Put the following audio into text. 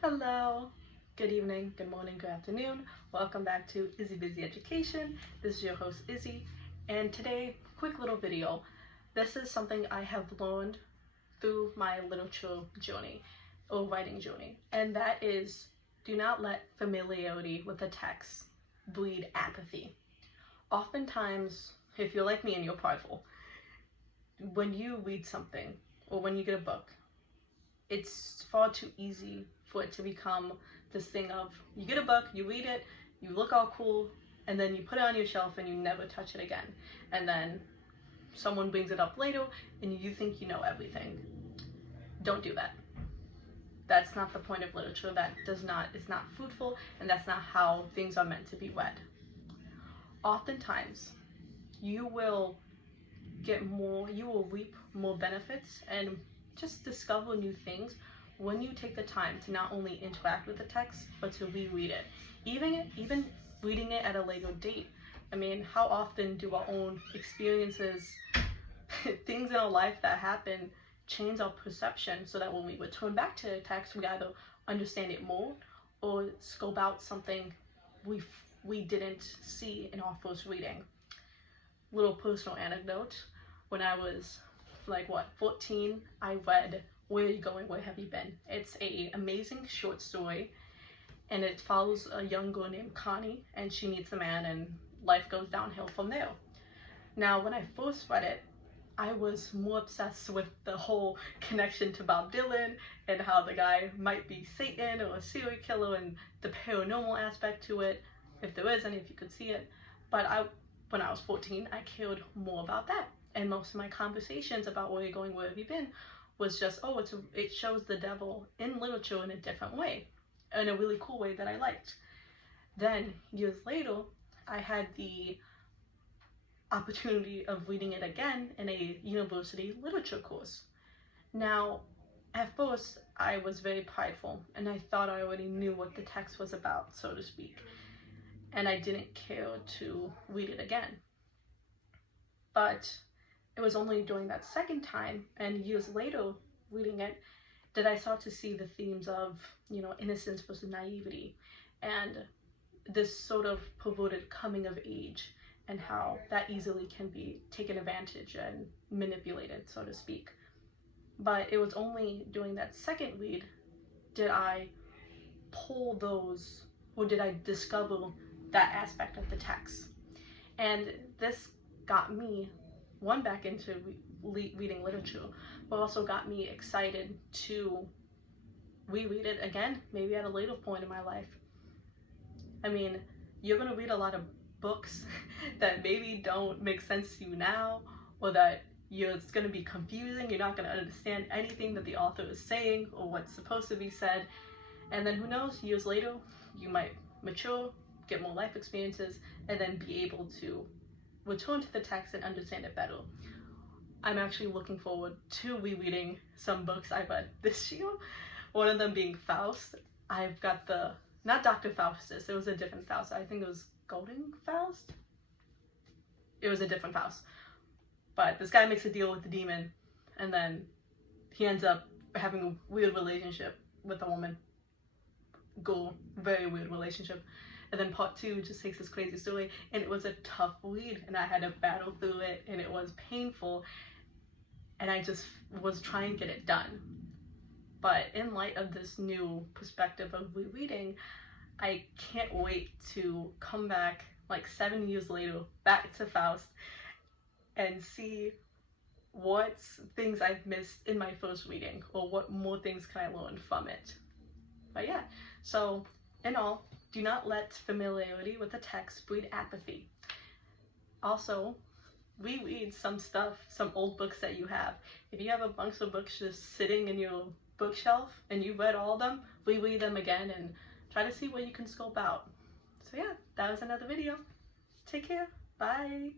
Hello, good evening, good morning, good afternoon. Welcome back to Izzy Busy Education. This is your host Izzy, and today, quick little video. This is something I have learned through my literature journey or writing journey, and that is do not let familiarity with the text breed apathy. Oftentimes, if you're like me and you're prideful, when you read something or when you get a book, it's far too easy for it to become this thing of you get a book, you read it, you look all cool, and then you put it on your shelf and you never touch it again. And then someone brings it up later and you think you know everything. Don't do that. That's not the point of literature. It's not fruitful, and that's not how things are meant to be read. Oftentimes, you will reap more benefits and just discover new things when you take the time to not only interact with the text, but to reread it. Even reading it at a later date. I mean, how often do our own experiences, things in our life that happen, change our perception so that when we return back to the text, we either understand it more or scope out something we didn't see in our first reading. Little personal anecdote. When I was 14, I read Where Are You Going, Where Have You Been? It's an amazing short story, and it follows a young girl named Connie, and she meets a man, and life goes downhill from there. Now, when I first read it, I was more obsessed with the whole connection to Bob Dylan and how the guy might be Satan or a serial killer and the paranormal aspect to it, if there is any, if you could see it. But when I was 14, I cared more about that. And most of my conversations about Where You're Going, Where Have You Been was just, it shows the devil in literature in a different way, in a really cool way that I liked. Then, years later, I had the opportunity of reading it again in a university literature course. Now, at first, I was very prideful, and I thought I already knew what the text was about, so to speak, and I didn't care to read it again. But it was only during that second time and years later reading it that I start to see the themes of, innocence versus naivety and this sort of perverted coming of age and how that easily can be taken advantage and manipulated, so to speak. But it was only during that second read did I did I discover that aspect of the text. And this got me back into reading literature, but also got me excited to reread it again, maybe at a later point in my life. I mean, you're going to read a lot of books that maybe don't make sense to you now, or that it's going to be confusing, you're not going to understand anything that the author is saying or what's supposed to be said, and then who knows, years later, you might mature, get more life experiences, and then be able to return to the text and understand it better. I'm actually looking forward to rereading some books I read this year, one of them being Faust. I've got not Dr. Faustus, it was a different Faust. I think it was Golden Faust? It was a different Faust. But this guy makes a deal with the demon, and then he ends up having a weird relationship with a woman. Very weird relationship. And then part 2 just takes this crazy story, and it was a tough read, and I had to battle through it, and it was painful, and I just was trying to get it done. But in light of this new perspective of rereading, I can't wait to come back 7 years later, back to Faust, and see what things I've missed in my first reading, or what more things can I learn from it. But yeah, so in all, do not let familiarity with the text breed apathy. Also, reread some old books that you have. If you have a bunch of books just sitting in your bookshelf and you've read all of them, reread them again and try to see what you can scope out. So yeah, that was another video. Take care. Bye.